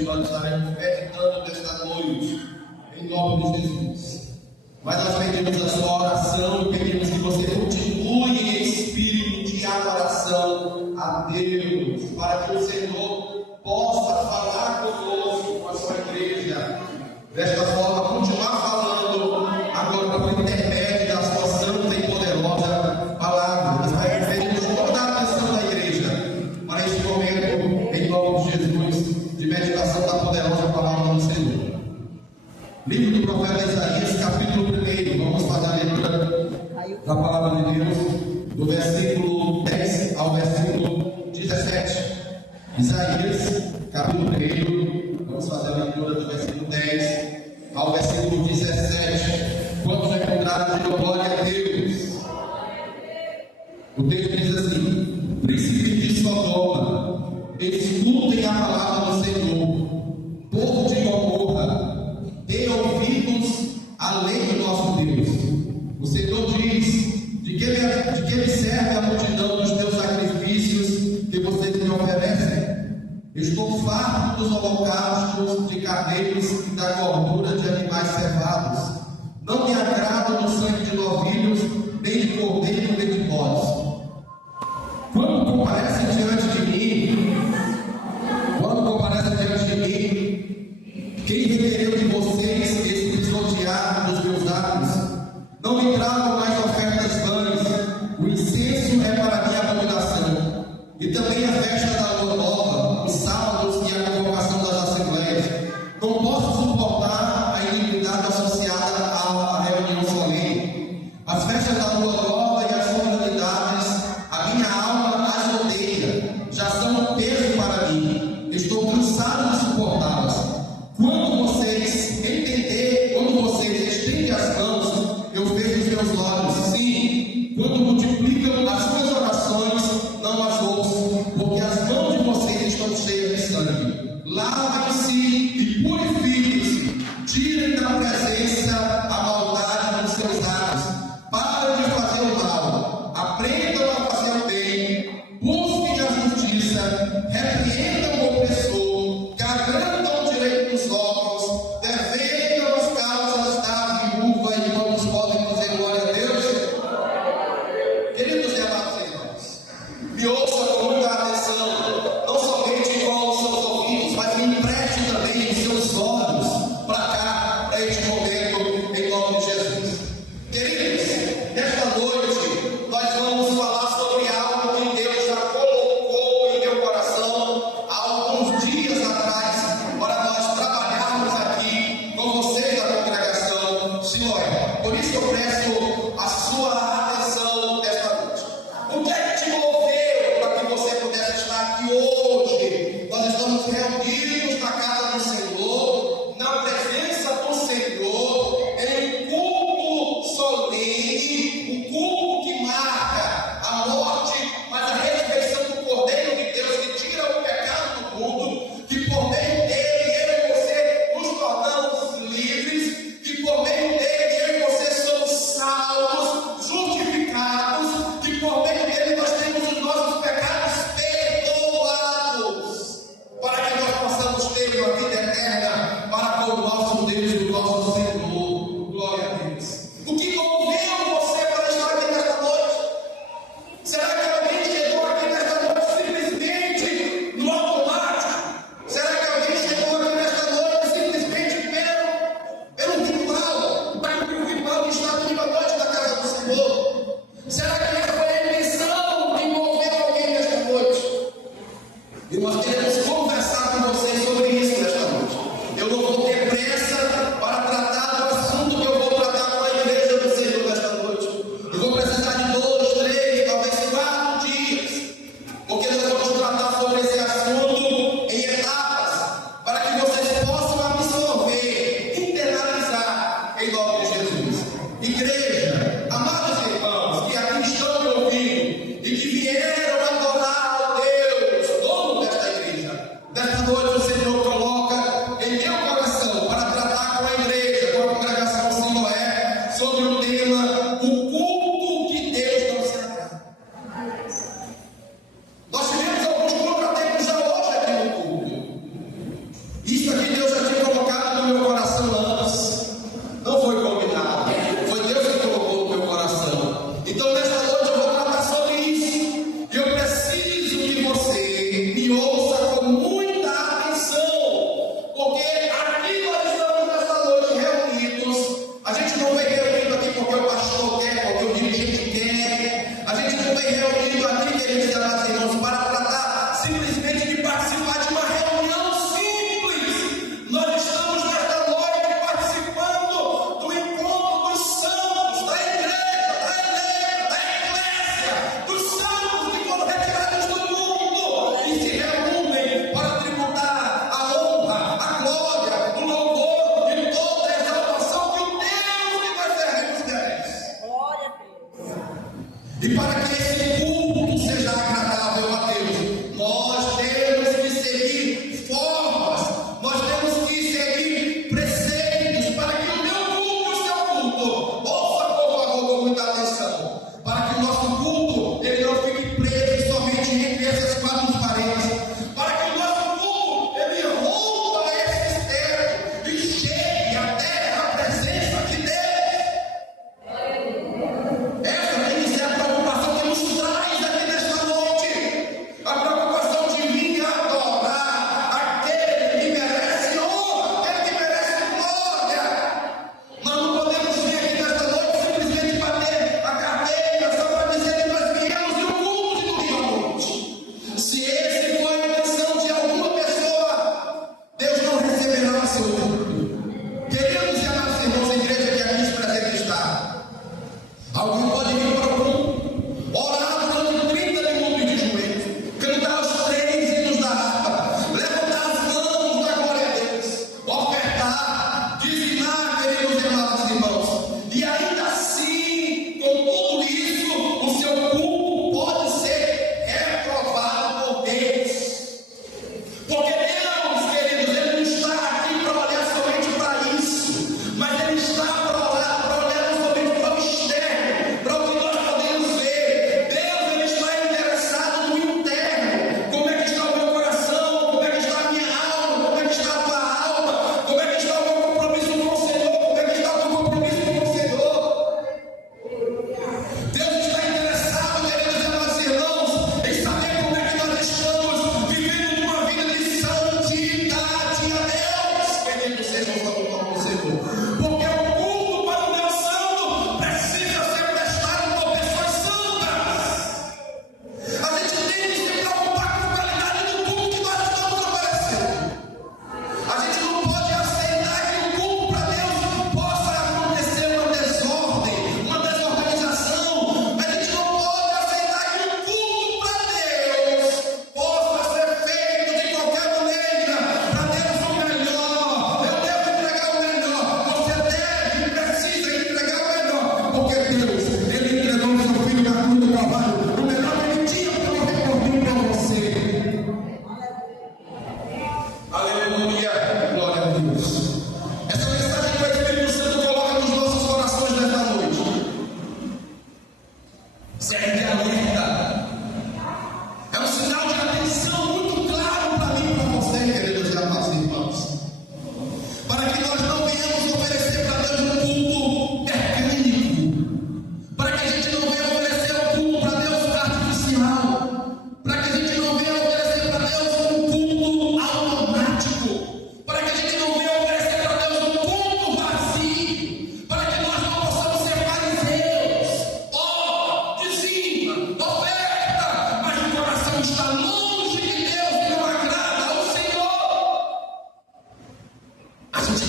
que nós estaremos meditando nesta noite, em nome de Jesus. Mas nós pedimos a sua oração e pedimos que você continue em espírito de adoração a Deus, para que o Senhor possa falar conosco, com a sua igreja. Desta forma, continuar falando agora por intermédio da sua santa e poderosa palavra. Nós pedimos toda a atenção da igreja para este momento, em nome de Jesus, de meditação da poderosa palavra do Senhor. Livro do profeta Isaías, capítulo 1, vamos fazer a leitura da palavra de Deus, do versículo 10 ao versículo 17. Isaías, capítulo 1, vamos fazer a leitura do versículo 10 ao versículo 17. Quantos encontraram, digam glória a Deus. O texto diz assim: príncipe de Sodoma, escutem a palavra do Senhor. Povo de Gomorra, dê ouvidos à lei do nosso Deus. O Senhor diz: de que me serve a multidão dos teus sacrifícios que vocês me oferecem? Estou farto dos holocaustos de carneiros e da gordura de animais cevados. Não me agrado do sangue de novilhos, nem de cordeiro, nem de bodes. Quando comparecem diante de mim, quem requereu de vocês esse pisotear dos meus atos? Não me tragam mais ofertas vãs. O incenso é para minha abominação. E também a festa da lua nova, os sábados e a convocação das assembleias. Não posso suportar a iniquidade associada à reunião solene. As festas da lua nova e as solenidades, a minha alma as odeia. Já são um peso para mim. Estou cansado de suportá-las. Quando vocês estendem as mãos, eu vejo os meus olhos. Sim, quando multiplicam as suas orações, não as ouço, porque as mãos de vocês estão cheias de sangue. Lavem-se e purifiquem-se. Tirem da presença a maldade dos seus atos. Parem de fazer o mal. Aprendam a fazer o bem. Busquem a justiça. Repreendam o opressor. Garantam o direito dos órfãos. Defendam as causas da viúva. E todos podem dizer glória a Deus. Queridos e amados irmãos, me ouça com muita atenção, não somente com os seus ouvidos, mas me empreste também os seus olhos para cá, para este momento, em nome de Jesus. Queridos, nesta noite nós vamos falar sobre algo que Deus já colocou em meu coração há alguns dias atrás, para nós trabalharmos aqui com vocês da congregação Siloé. Por isso eu peço a sua atenção nesta noite. O que é que te moveu para que você pudesse estar aqui hoje? Nós estamos reunidos na casa do Senhor, na presença do Senhor, em um culto solene, um culto que marca a morte, mas a ressurreição do Cordeiro de Deus que tira o pecado do mundo, que por meio dele eu e você nos tornamos livres, que por meio dele eu e você somos salvos, justificados, que por meio dele nós temos os nossos pecados perdoados, para que nós possamos ter uma vida eterna para com o nosso Deus e o nosso Senhor. Glória a Deus. O que moveu você para estar aqui nesta noite? Será que alguém chegou aqui nesta noite simplesmente no automático? Será que alguém chegou aqui nesta noite simplesmente pelo ritual, para cumprir o ritual de estar vivo à noite na casa do Senhor? Será que essa foi a intenção de mover alguém nesta noite? E nós queremos conversar com vocês sobre isso nesta noite. Eu não vou ter pressa para tratar do assunto que eu vou tratar com a igreja do Senhor nesta noite. Eu vou precisar de 2, 3, talvez 4 dias, porque nós vamos tratar sobre esse assunto em etapas, para que vocês possam absorver, internalizar em nome de Jesus. Igreja, amados irmãos que aqui estão me ouvindo e que vieram adorar ao Deus, dono desta igreja,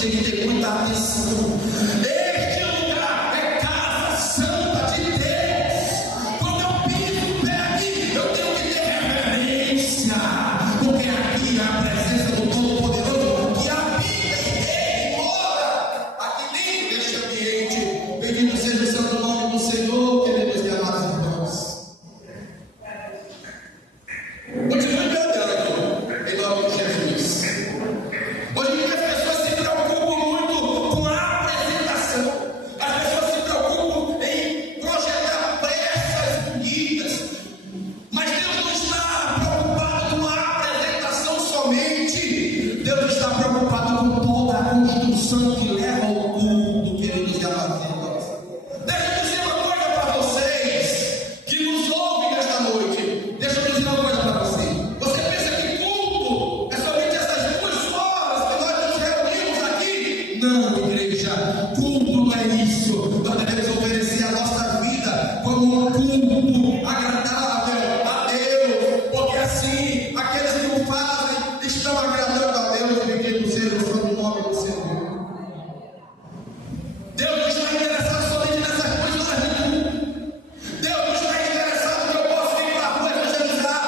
tem que ter muita atenção. Este lugar é casa santa de Deus. Quando eu piso o pé aqui, eu tenho que ter reverência, porque aqui é a presença do Todo-Poderoso que habita e mora aqui dentro deste ambiente. Bendito seja o santo nome do Senhor, queridos e amados irmãos. Continue me olhando, em nome de Jesus. Hoje em dia as pessoas se preocupam muito com a apresentação. As pessoas se preocupam em projetar peças bonitas. Mas Deus não está preocupado com a apresentação somente. Deus está preocupado com toda a construção que leva ao culto, queridos e amados irmãos. Deixa eu dizer uma coisa para vocês que nos ouvem nesta noite. Deixa eu dizer uma coisa para você. Você pensa que culto é somente essas 2 horas que nós nos reunimos aqui? Não, igreja. Culto não é isso. Nós devemos oferecer a nossa vida como um culto agradável a Deus. Porque assim, aqueles que o fazem estão agradando a Deus. Bendito seja o santo nome do Senhor. Deus não está interessado somente nessas 2 horas de culto. Deus não está interessado que eu possa vir para a rua evangelizar.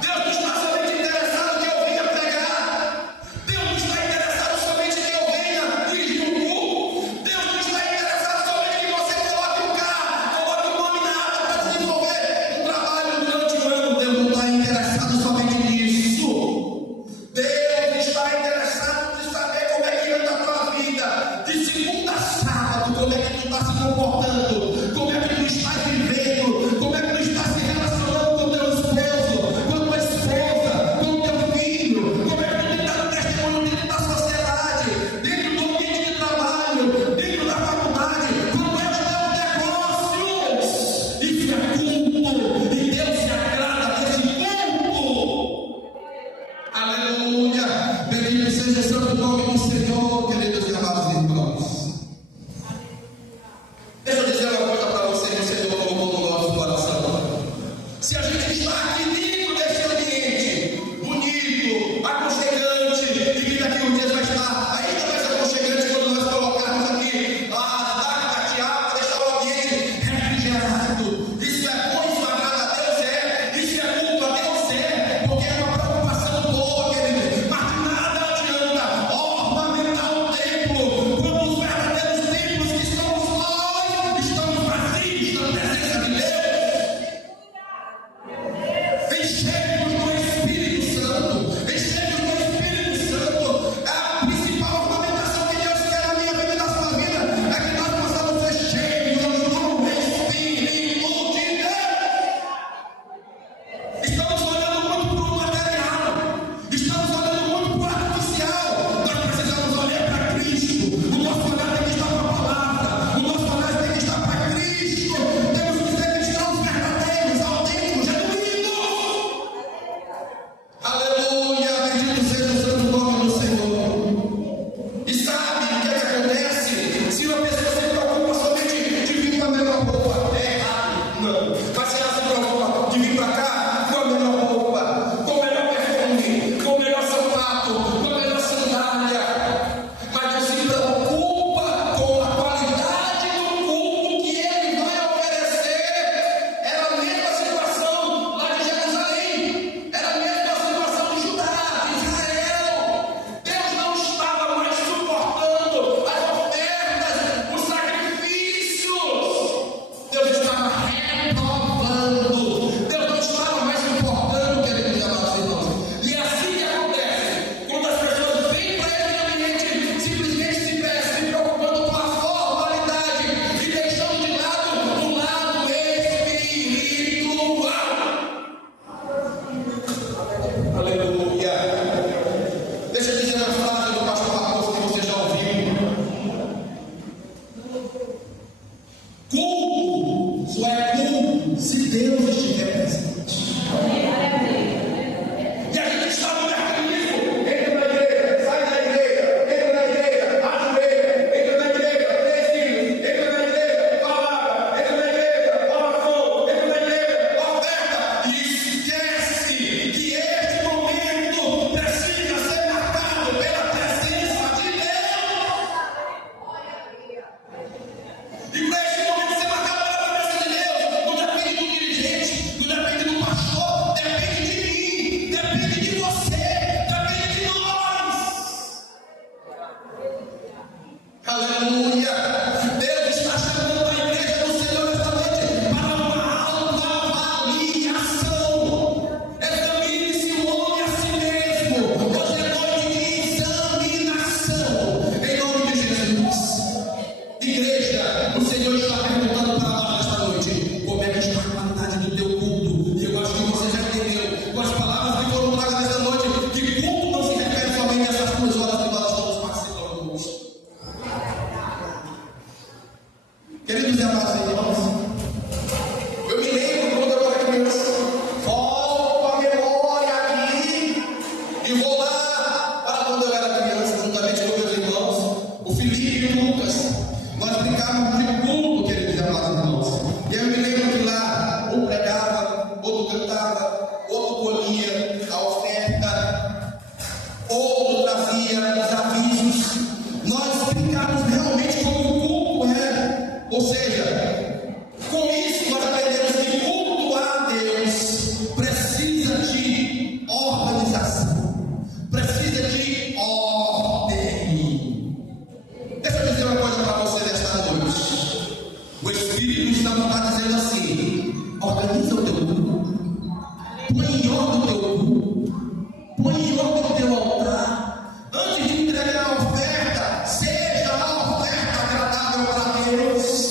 Deus não está somente interessado que eu venha pregar. Deus não está interessado somente que eu venha dirigir um culto. Deus não está interessado somente que você coloque um carro, coloque um nome na ata para desenvolver um trabalho durante o ano. Deus não está interessado somente nisso. Deus está interessado em saber como é que anda a tua vida. De segunda a sábado, como é que tu está se comportando, como é que tu está vivendo, como é que tu está se relacionando com teu esposo, com tua esposa, com teu filho, como é que tu está no testemunho dentro da sociedade, dentro do ambiente de trabalho, dentro da faculdade, como é os teus negócios. Isso é culto, e Deus se agrada desse culto. Aleluia! Bendito seja o santo nome do Senhor, queridos e amados irmãos. Deixa eu dizer uma coisa para você que o Senhor colocou no nosso coração. Se a gente está aqui dentro desse ambiente bonito, aconchegante, e que daqui um dia vai estar ainda mais aconchegante quando nós colocarmos aqui a tatear para deixar o ambiente refrigerado. Isso é bom, isso agrada a Deus, isso é culto a Deus, porque é uma preocupação boa, querido. Mas de nada adianta ornamentar o templo quando os verdadeiros templos que somos nós estamos vazios na presença de Deus. Enchemos do Espírito Santo. Enchemos do Espírito Santo. É a principal ornamentação que Deus quer na minha vida e na sua vida. É que nós possamos ser cheios do Espírito de Deus. Estamos olhando muito para o material. Estamos olhando muito para o artificial. Nós precisamos olhar para Cristo. O nosso olhar tem que estar para a palavra. O nosso olhar tem que estar para Cristo. Temos que ser cristãos verdadeiros, autênticos, genuínos. Aleluia, bendito seja o santo nome do Senhor. E sabe o que é que acontece? Se uma pessoa se preocupa somente de vir com a melhor roupa, é errado, não. Mas se ela se preocupa de vir para cá com a melhor roupa, com o melhor perfume, com o melhor sapato, com a melhor sandália, mas não se preocupa com a qualidade do culto que ele vai oferecer. Era a mesma situação lá de Jerusalém. Era a mesma situação de Judá, de Israel. Deus não estava mais suportando as ofertas, os sacrifícios. Deus estava renovando. Deus não estava mais suportando, queridos e amados irmãos. E é assim que acontece. Quando as Aleluia! Deus está chamando a igreja do Senhor esta noite para uma autoavaliação. Examine-se o homem a si mesmo. Hoje é noite de examinação. Em nome de Jesus. Igreja, o Senhor está perguntando para nós esta noite: como é que está a qualidade do teu culto? E eu acho que você já entendeu com as palavras que foram tragas nesta noite, que culto não se refere somente a essas 2 horas que nós estamos participando hoje. Queridos e amados irmãos, eu me lembro quando eu era criança, volto a memória aqui e vou lá para quando eu era criança, juntamente com meus irmãos, o Felipe e o Lucas. Nós brincávamos de culto, queridos e amados irmãos. E eu me lembro que lá um pregava, outro cantava, outro colhia a oferta, outro trazia os avisos. Nós brincávamos realmente como um culto, né? Ou seja, com isso nós aprendemos que cultuar a Deus precisa de organização, precisa de ordem. Deixa eu dizer uma coisa para você nesta noite. O Espírito Santo está dizendo assim: organiza o teu culto, põe em ordem o teu culto, põe em ordem o teu altar. Antes de entregar a oferta, seja a oferta agradável para Deus.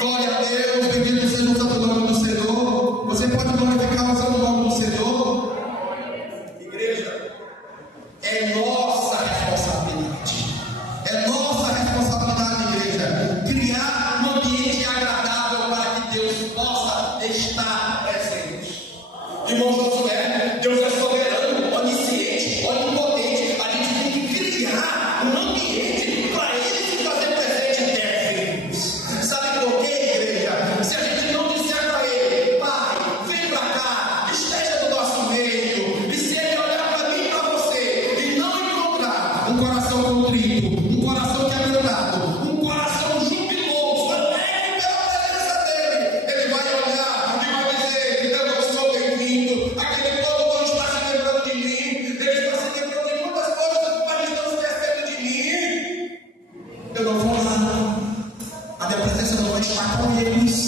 Glória a Deus, bendito seja o santo nome do Senhor. Você pode glorificar o santo nome do Senhor. Igreja, é nossa responsabilidade. É nossa responsabilidade, igreja, criar um ambiente agradável para que Deus possa estar presente. Irmão Josué, Deus é soberano, onisciente, onipotente. A gente tem que criar um ambiente para Ele se fazer presente em terra. Sabe por quê, igreja? Se a gente não disser para Ele: Pai, vem para cá, esteja no nosso meio, e se Ele olhar para mim e para você e não encontrar um coração contrito, um coração quebrantado, um coração jubiloso, alegre pela presença dele, Ele vai olhar e vai dizer: eu não sou bem-vindo. Aquele povo não está se lembrando de mim, ele está se lembrando de muitas coisas, mas estão se esquecendo de mim. Eu não vou lá, a minha presença não vai estar com eles,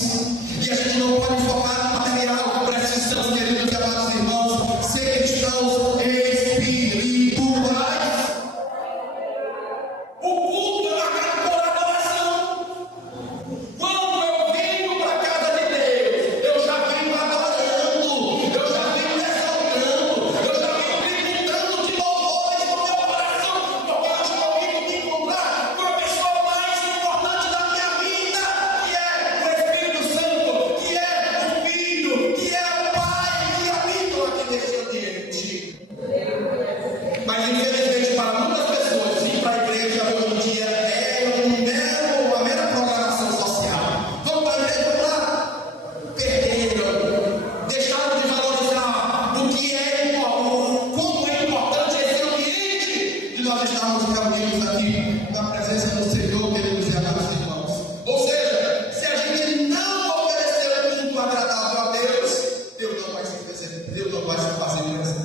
e a gente não pode focar no material. Precisamos, queridos e amados irmãos, ser cristãos espirituais. O culto é marcado por adoração. Quando eu venho para a casa de Deus, eu já venho adorando, eu já venho exaltando, eu já venho tribuntando de louvores no meu coração, porque eu estou vindo me encontrar com a pessoa mais importante da minha vida, que é o Espírito Santo, que é o Filho, que é o Pai, que habitam aqui neste ambiente. Mas infelizmente para muitas pessoas, vir para a igreja hoje em dia é uma mera programação social. Vamos para a igreja lá, perderam, deixaram de valorizar o que é importante, como é importante esse ambiente de nós estarmos reunidos aqui na presença do Senhor, queridos e amados irmãos. Ou seja, se a gente não oferecer um culto agradável a Deus, Deus não vai se fazer presente.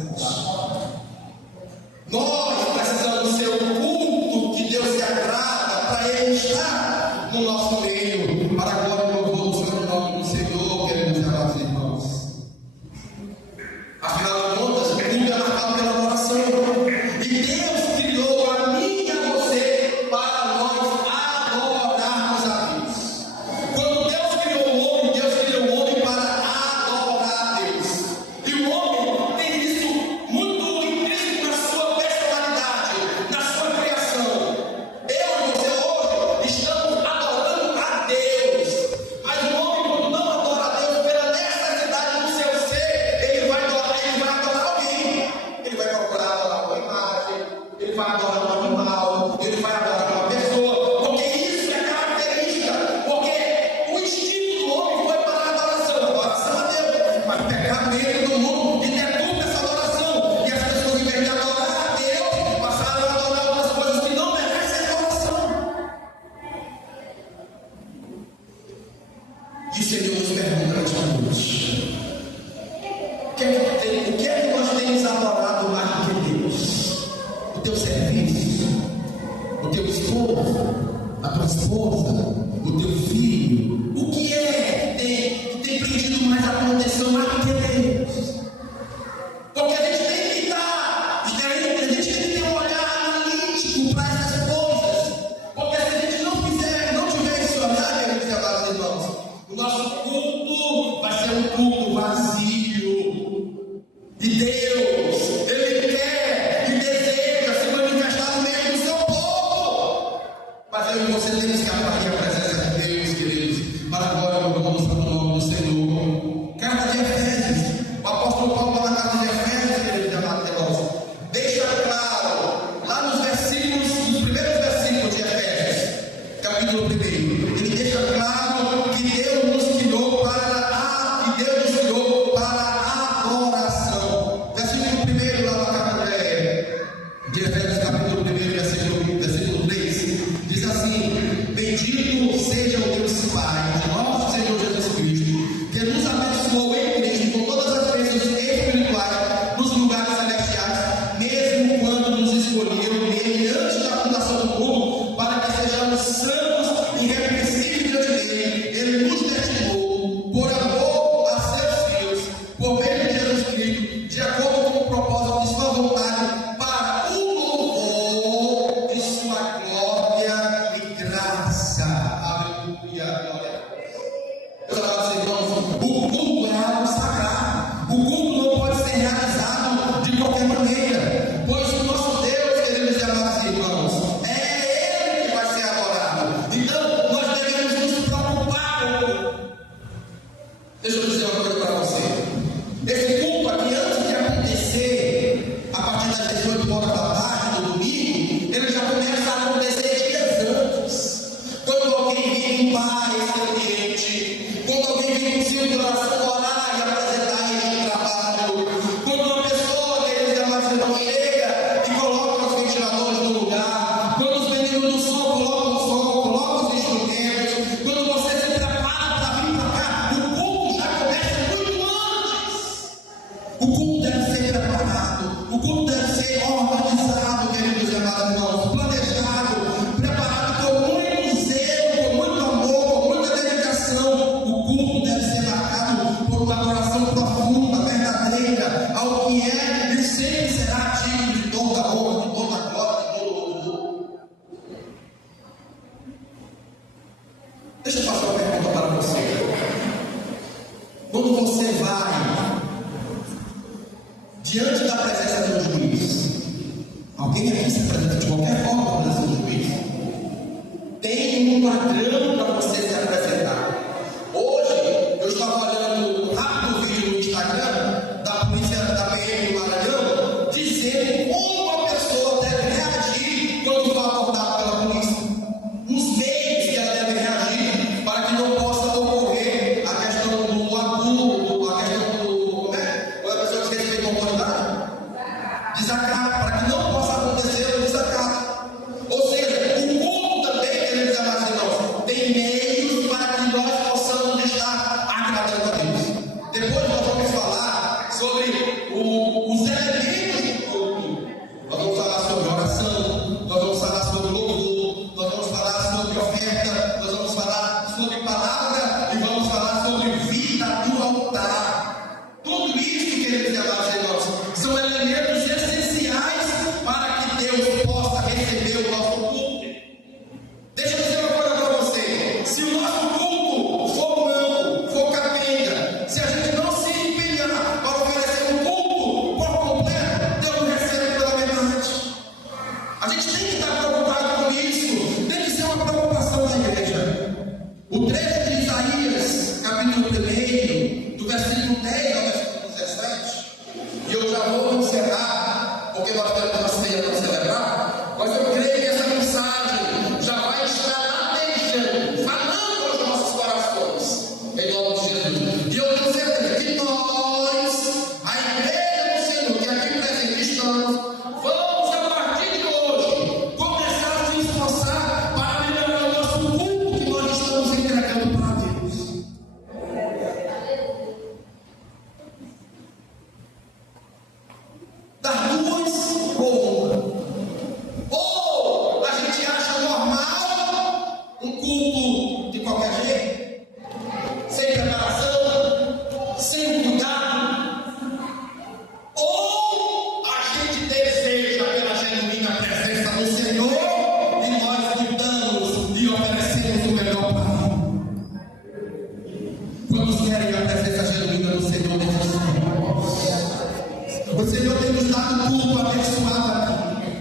Nós precisamos ser um culto que Deus se agrada para Ele estar no nosso meio, para a glória e louvor do santo nome do Senhor, queridos e amados irmãos. Afinal de contas, o culto é marcado pela adoração, e Deus criou a mim Deixa eu fazer uma pergunta para você. Quando você vai diante da presença de um juiz, alguém aqui se apresenta de qualquer forma na presença do juiz, tem um padrão para você se apresentar. Hoje, eu estava olhando um rápido vídeo no Instagram da polícia da PM do Maranhão, dizendo como a pessoa deve reagir quando for abordada pela polícia. Os meios que ela deve reagir para que não possa ocorrer a questão do abuso, a questão do. Como é? Ou a pessoa que respeita a autoridade? Desacato, para que não possa acontecer o desacato. Ou seja, o culto também, queridos amados irmãos, tem meios para que nós possamos estar agradando a Deus. Depois nós vamos falar sobre os elementos do culto. Nós vamos falar sobre oração, nós vamos falar sobre louvor, nós vamos falar sobre oferta, nós vamos falar sobre palavra e vamos falar sobre vida do altar. Tudo isso, queridos amados irmãos, são elementos essenciais para que Deus possa receber o nosso culto. Deixa eu dizer uma coisa para você: se o nosso culto for manco, for capenga, se a gente não se empenhar para oferecer um culto por completo, Deus não recebe pela metade. A gente tem que estar preocupado com isso, tem que ser uma preocupação da igreja. O trecho de Isaías, capítulo 1, do versículo 10 ao versículo 17, e eu já vou encerrar, porque nós temos uma ceia para celebrar, mas eu creio que essa mensagem já vai estar latejando, falando aos nossos corações, em nome de Jesus. E eu tenho certeza que nós, a igreja do Senhor, que aqui presente estamos, vamos a partir de hoje começar a se esforçar para melhorar o nosso culto que nós estamos entregando para Deus. Das duas ou uma. Ou a gente acha normal um culto de qualquer jeito, sem preparação, sem cuidado, ou a gente deseja pela genuína presença do Senhor e nós cuidamos e oferecemos o melhor para Ele. Quantos querem a presença genuína do Senhor nesse dia? O Senhor tem nos dado culto abençoado aqui.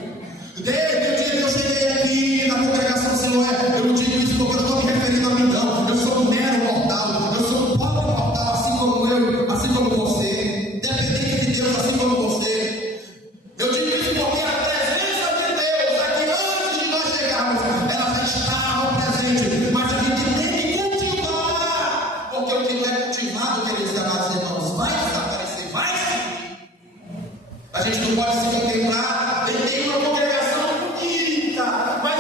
Desde o dia que eu cheguei aqui na congregação, Senhor, eu não digo isso porque eu estou me referindo a mim, não. Eu sou um mero mortal, eu sou um pobre mortal, assim como eu, assim como você, dependente de Deus, assim como você. Eu digo isso porque a presença de Deus aqui antes de nós chegarmos, ela já estava presente, mas a gente tem que cultivar, porque o que não é cultivado, queridos amados irmãos, vai desaparecer, vai sim. A gente não pode se contemplar em uma congregação bonita, mas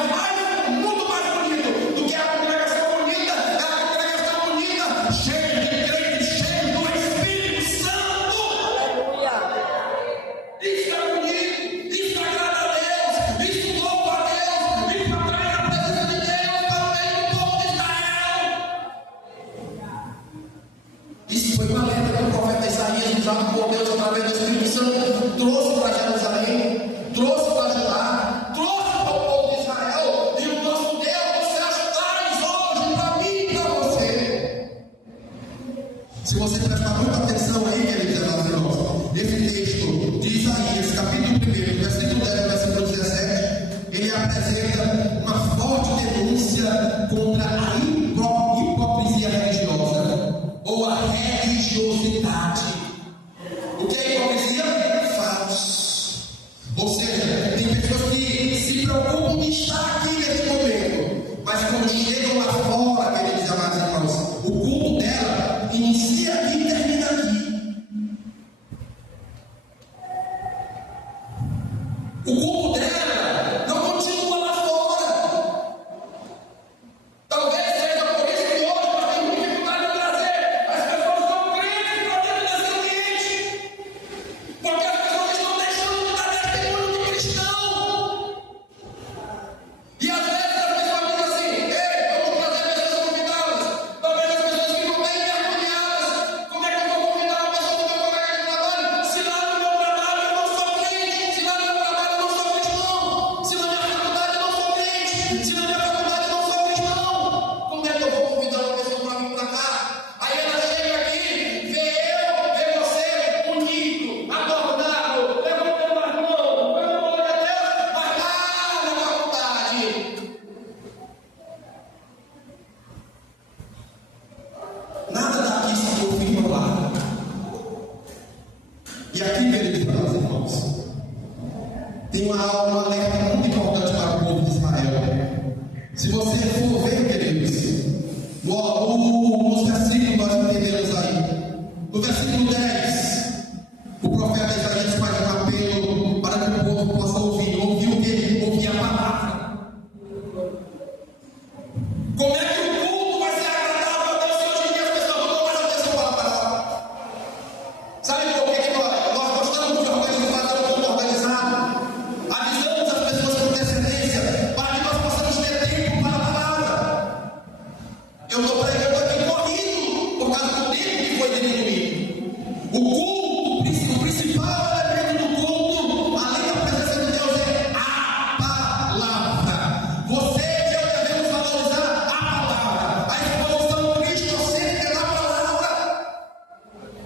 muito mais bonito do que a congregação bonita, é a congregação bonita cheia de crentes, cheia do Espírito Santo. Isso é bonito, isso agrada a Deus, isso louva a Deus, isso atrai a presença de Deus também no povo de Israel. Isso foi uma lenda que o profeta Isaías, usado por Deus através do Espírito Santo, trouxe para Jerusalém, trouxe para Judá, trouxe para o povo de Israel, e o nosso Deus dos céus traz hoje para mim e para você. Se você prestar muita atenção aí, queridos irmãos, esse texto de Isaías, capítulo 1, versículo 10 ao versículo 17, ele apresenta uma forte denúncia contra a hipocrisia religiosa, ou a religiosidade. O que é hipocrisia? Falso. Ou seja, tem pessoas que se preocupam em estar aqui nesse momento, mas quando chegam lá fora, queridos amados irmãos, o culto dela inicia aqui e termina aqui. O culto dela não continua lá fora. Talvez seja por isso que hoje nós temos dificuldade de trazer as pessoas não crentes para dentro desse ambiente. Porque as pessoas estão deixando de dar testemunho de cristão. E às vezes as pessoas dizem assim: ei, vamos trazer pessoas convidadas. Talvez as pessoas ficam bem envergonhadas. Como é que eu vou convidar uma pessoa do meu colega de trabalho? Se lá no meu trabalho eu não sou crente, se lá no meu trabalho eu não sou tem um alerta muito importante para o povo de Israel. Se você for ver, queridos, nos versículos nós entendemos aí, no versículo 10, o profeta Isaías faz um apelo para que o povo possa ouvir o que? Ouvir a palavra. Como é que o culto vai ser agradável a Deus se hoje em dia as pessoas não dão mais atenção para a palavra? Sabe por que nós gostamos de organizar um culto organizado? Avisamos as pessoas com antecedência para que nós possamos ter tempo para a palavra. Eu estou pregando aqui corrido por causa do tempo que foi diminuído. O culto, o principal elemento do culto, além da presença de Deus, é a palavra. Você e eu devemos valorizar a palavra, a exposição cristocêntrica da palavra.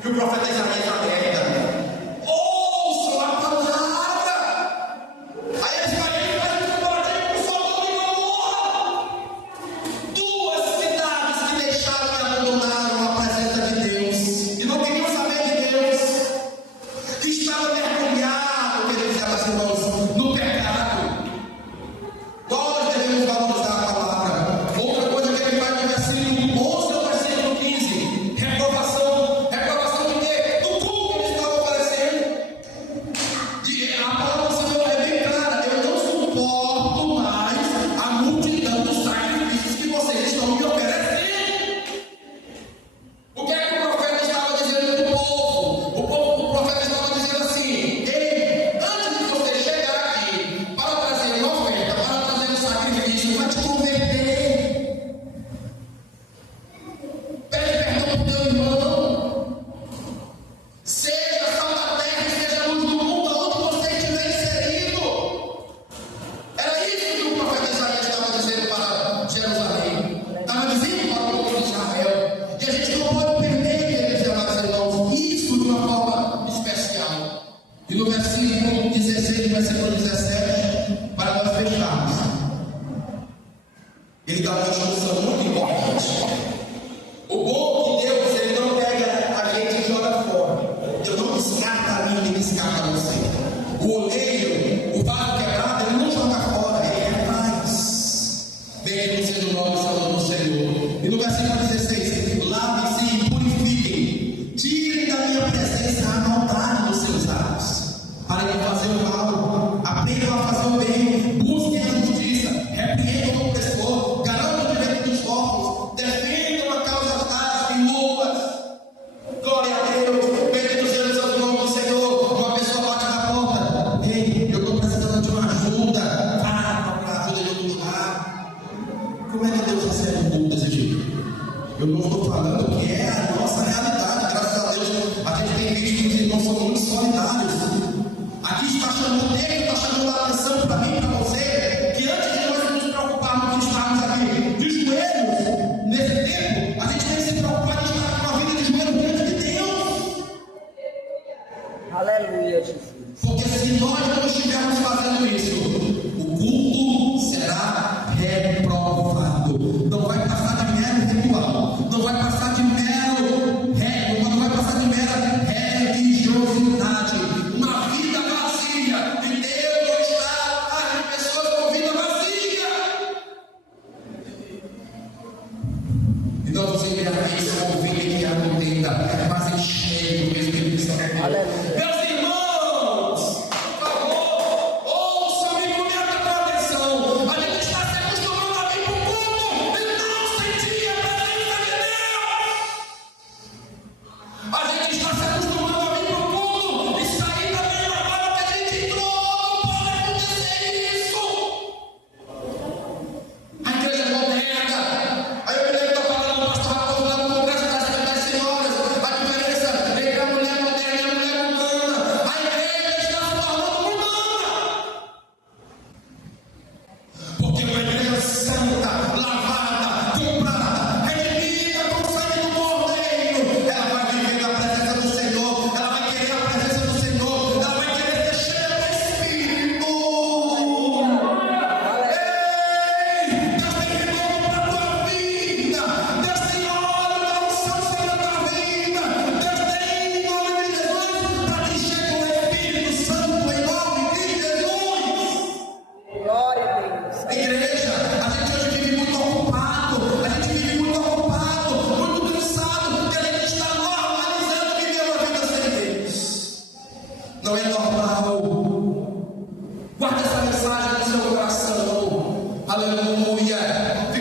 E o profeta Isaías alerta: ouçam a palavra. Aí eles caíram mais um comparativo com Sodoma e Gomorra, duas cidades que deixaram e abandonaram a presença de Deus, que não queriam saber de Deus, que estavam mergulhados, queridos irmãos, no pecado. Nós devemos valorizar a palavra. Outra coisa que ele faz no versículo 11 ao versículo 15: reprovação. Reprovação de quê? Do culto que eles estavam oferecendo. A palavra do Senhor é bem clara: eu não suporto mais a multidão dos sacrifícios que vocês estão me oferecendo. O que é que o profeta estava dizendo para o povo? O profeta estava dizendo assim: ei, antes de você chegar aqui para trazer uma oferta, para trazer um sacrifício, vai te converter. Pede perdão para o teu irmão. Seja sal da terra e seja luz do mundo, aonde você estiver inserido. Era isso que o profeta Isaías estava dizendo para Jerusalém. Estava dizendo para o povo de Israel. E a gente não pode perder, queridos amados irmãos, isso de uma forma especial. E no versículo 16 e versículo 17, para nós fecharmos, ele dá uma instrução muito importante. O bom de Deus, ele não pega a gente e joga fora. Deus não descarta a mim, ele descarta você. O oleiro, o vaso quebrado, ele não joga fora, ele refaz. Bendito seja o nome do Senhor. E no versículo 16: lavem-se e purifiquem, tirem da minha presença a maldade dos seus atos. Parem de fazer o mal, aprendam a fazer o bem, busquem a justiça, repreendam o opressor, garantam o direito dos órfãos, defendam a causa das viúvas. Glória a Deus, bendito seja o santo nome do Senhor. Uma pessoa bate na porta: ei, eu estou precisando de uma ajuda, para procurar ajuda em outro lugar. Como é que Deus recebe um culto desse tipo? Eu não estou falando que é a nossa realidade, graças a Deus. A gente tem visto que os irmãos são muito solidários. Aqui está chamando tempo, está chamando a atenção para mim e para você, que antes de nós nos preocuparmos de estarmos aqui de joelhos, nesse tempo, a gente tem que se preocupar de estar com a vida de joelhos diante de Deus. Aleluia, Jesus. Porque se nós não estivermos fazendo isso, o culto será reprovado. Não vai passar de mero ritual, não vai passar de mero rito, não vai passar de mera religiosidade. Uma vida vazia, e Deus não está Aleluia.